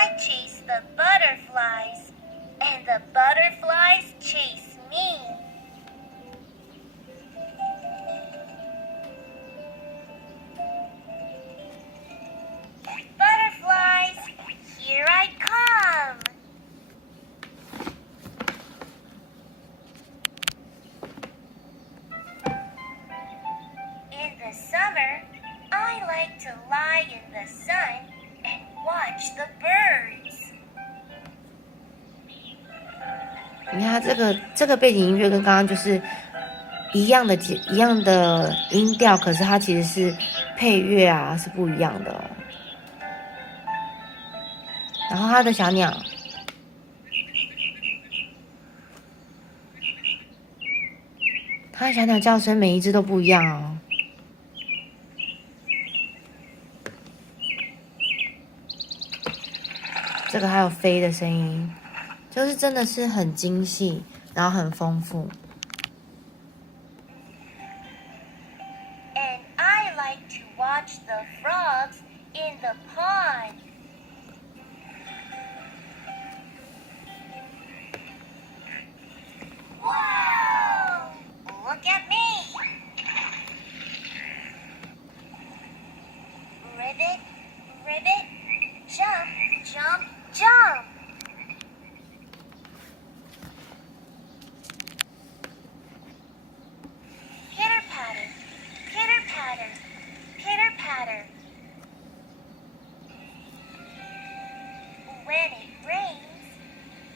I chase the butterflies, and the butterflies chase me. Butterflies, here I come. In the summer, I like to lie in the sun and watch the birds. 你看这个背景音乐跟刚刚就是一样的音调，可是它其实是配乐啊是不一样的哦。然后它的小鸟，它的小鸟叫声每一只都不一样哦。这个还有飞的声音，就是真的是很精细，然后很丰富。And I like to watch the frogs in the pond. Wow! Look at me! Ribbit, ribbit, jump, jump, jump! Pitter patter, pitter patter, pitter patter. When it rains,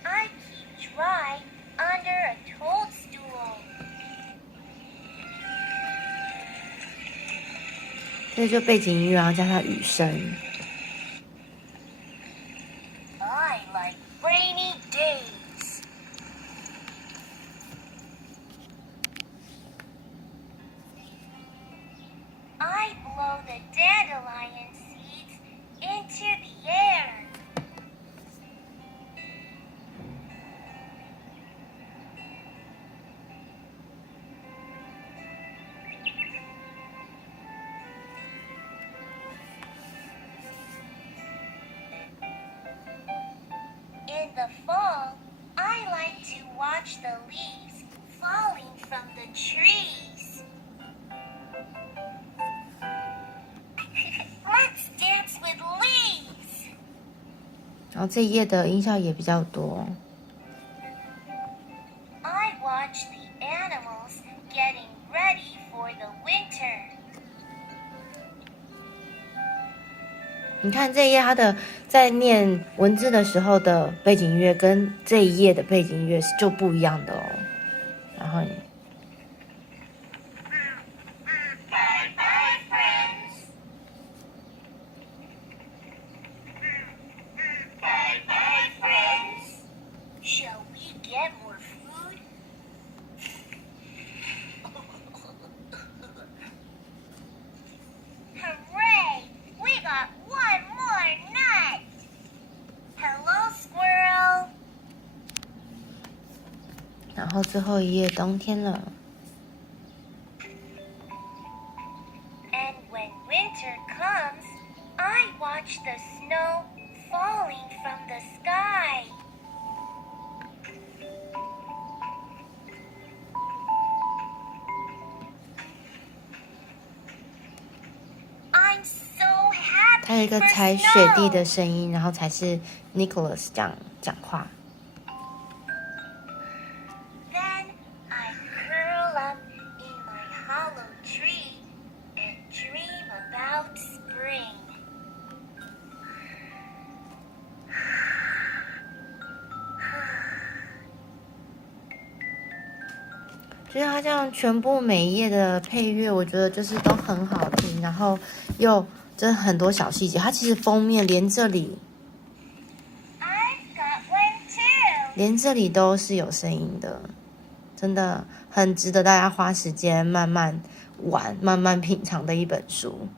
I keep dry under a toadstool. 这就背景音乐，然后加上雨声。I like rainy days. I blow the dandelion seeds into the air. In the fall, I like to watch the leaves falling from the trees. Let's dance with leaves. 然后这一页的音效也比较多。I watch the animals getting ready for the winter. 你看这一页，它的在念文字的时候的背景音乐跟这一页的背景音乐是就不一样的哦。然后你 Bye bye, friends. Bye bye, friends. Shall we get more food? Hooray! We got one more nut. Hello, squirrel. 然后最后一页冬天了。And when winter comes, I watch the snow falling from the sky. I'm so happy 它有一个 for 踩雪地的 snow. 声音，然后才是 Nicholas 讲话。 Then I curl up in my hollow tree and dream about spring. 就是它这样全部每一页的配乐，我觉得就是都很好听，然后又真的很多小细节。它其实封面连这里 I've got one too. 连这里都是有声音的，真的很值得大家花时间慢慢玩、慢慢品尝的一本书。